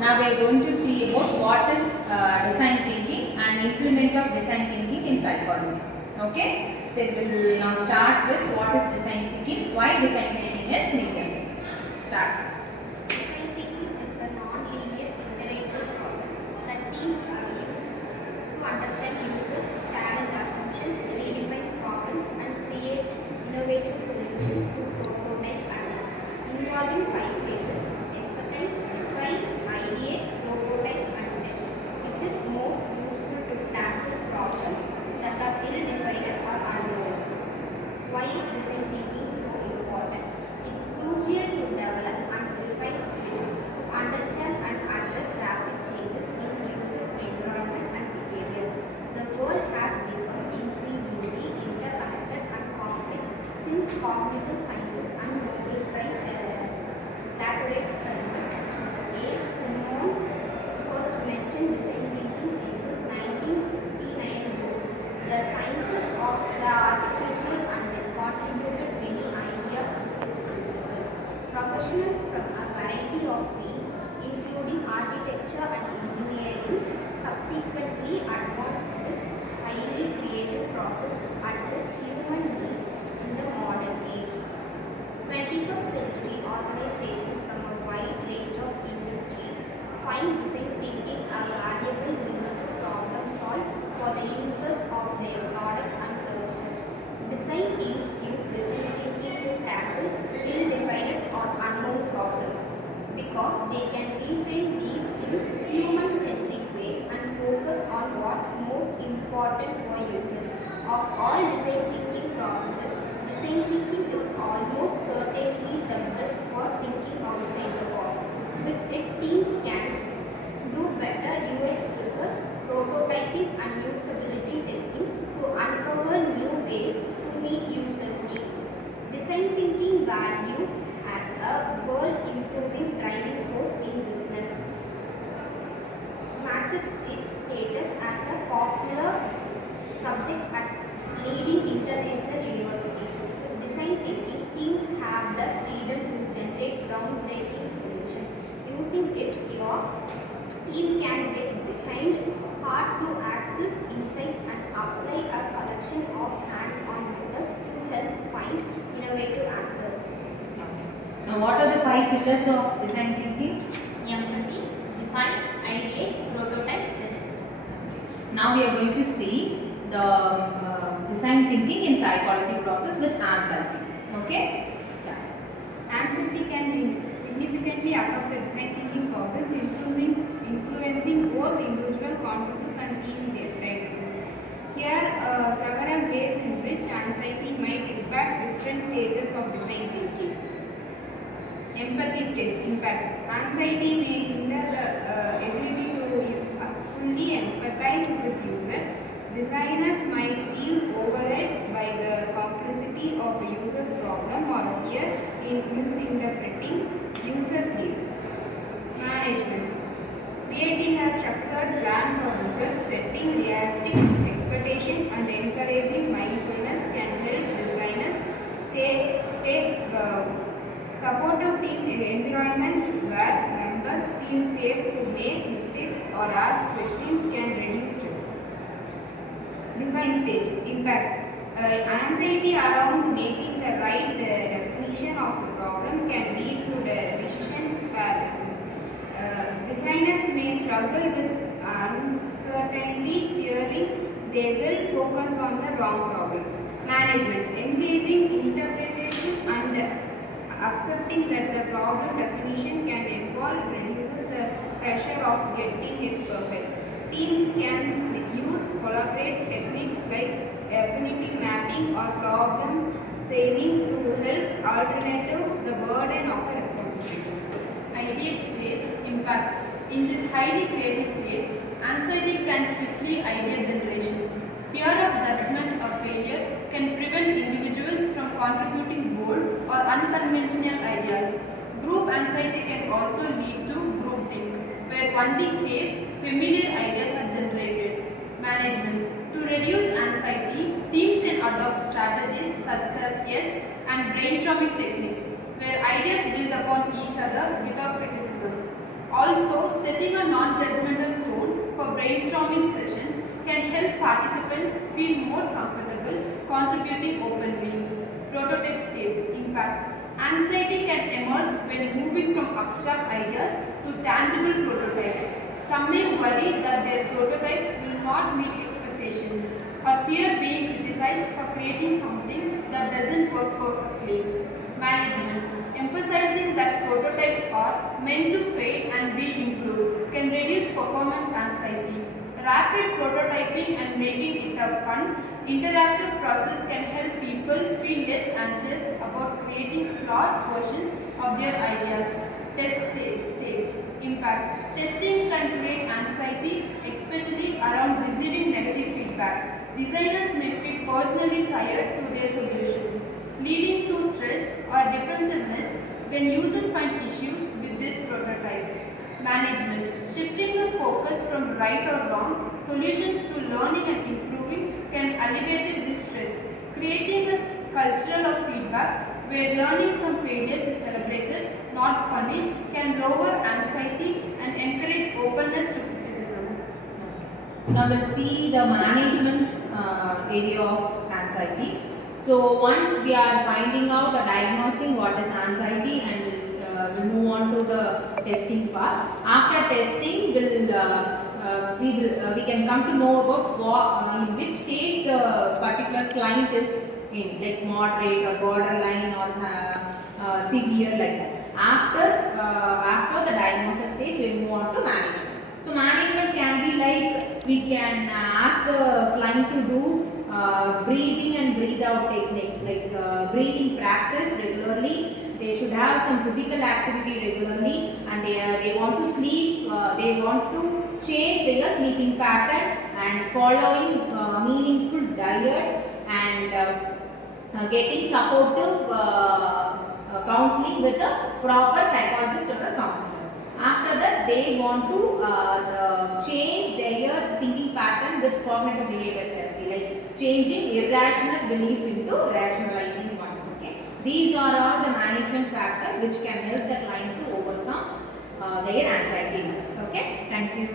Now we are going to see about what is design thinking and implement of design thinking in psychology. Okay, so we will now start with what is design thinking, why design thinking is needed. Start. Design thinking is a non-linear iterative process that teams are used to understand users, challenge assumptions, redefine problems, and create innovative solutions to prototype and test, involving 5 phases: empathize, define, ideate, prototype, and test. It is most useful to tackle problems that are ill-defined or unknown. Why is design thinking so important? It's crucial to develop and refine skills to understand and address rapid changes in users' environment and behaviors. The world has become increasingly interconnected and complex since cognitive scientists and Nobel Prize laureate Herbert A. Simon first mentioned design thinking in his 1969 book, The Sciences of the Artificial, and contributed many ideas to its principles. Professionals from a variety of fields, including architecture and engineering, subsequently advanced this highly creative process to address human needs in the modern age. 21st century organizations from a wide range of industries find design thinking a valuable means to problem solve for the users of their products and services. Design teams use design thinking to tackle ill-defined or unknown problems because they can reframe these in human-centric ways and focus on what's most important for users. Of all design thinking processes, design thinking is almost certainly the best for thinking outside the box. With it, teams can do better UX research, prototyping, and usability testing to uncover new ways to meet users' needs. Design thinking value as a world-improving driving force in business matches its status as a popular subject at leading international universities. With design thinking, teams have the freedom to generate groundbreaking solutions. Using it, your team can get behind hard-to-access insights and apply a collection of hands-on methods to help find innovative answers. Now what are the 5 pillars of design thinking? Empathy, define, ideate, prototype, test. Now we are going to see the design thinking in psychology process with anxiety. Okay, start. Anxiety can significantly affect the design thinking process, influencing both individual contributes and team dynamics. Here are several ways in which anxiety might impact different stages of design thinking. Empathy stage impact. Anxiety may hinder the ability to fully empathize with user. Designers might feel overwhelmed by the complexity of a user's problem or fear in misinterpreting user's need. Management. Creating a structured plan for results, setting realistic expectation, and encouraging mindfulness can help designers stay supportive team environments where members feel safe to make mistakes or ask questions can reduce stress. Define stage impact. Anxiety around making the right definition of the problem can lead to the decision paralysis. Designers may struggle with uncertainty, fearing they will focus on the wrong problem. Management. Engaging interpretation and accepting that the problem definition can involve reduces the pressure of getting it perfect. Team can use collaborative techniques like affinity mapping or problem framing to help alternative the burden of a responsibility. Ideate states impact. In this highly creative stage, anxiety can stifle idea generation. Fear of judgment or failure can prevent individuals from contributing bold or unconventional ideas. Group anxiety can also lead to groupthink, where only safe, familiar ideas are generated. Management. To reduce anxiety, teams can adopt strategies such as yes and brainstorming techniques, where ideas build upon each other without criticism. Also, set setting a non-judgmental tone for brainstorming sessions can help participants feel more comfortable contributing openly. Prototype stage impact. Anxiety can emerge when moving from abstract ideas to tangible prototypes. Some may worry that their prototypes will not meet expectations or fear being criticized for creating something that doesn't work perfectly. Management. Emphasizing that prototypes are meant to fail and be improved can reduce performance anxiety. Rapid prototyping and making it a fun, interactive process can help people feel less anxious about creating flawed versions of their ideas. Test stage impact. Testing can create anxiety, especially around receiving negative feedback. Designers may feel personally tied to their solutions, leading to stress or defensiveness when users find issues with this prototype. Management. Shifting the focus from right or wrong solutions to learning and improving can alleviate this stress. Creating a culture of feedback where learning from failures is celebrated, not punished, can lower anxiety and encourage openness to criticism. Now we'll see the management area of anxiety. So once we are finding out or diagnosing what is anxiety, and we'll move on to the testing part. After testing, we can come to know about in which stage the particular client is in, like moderate or borderline or severe, like that. After the diagnosis stage, we move on to management. So management can be like, we can ask the client to do breathing and breathe out technique, like breathing practice regularly. They should have some physical activity regularly, and they want to sleep, they want to change their sleeping pattern and following meaningful diet and getting supportive counseling with a proper psychologist or a counselor. After that, they want to change their thinking pattern with cognitive behavior therapy, like changing irrational belief into rationalizing one. Okay, these are all the management factors which can help the client to overcome their anxiety. Okay, thank you.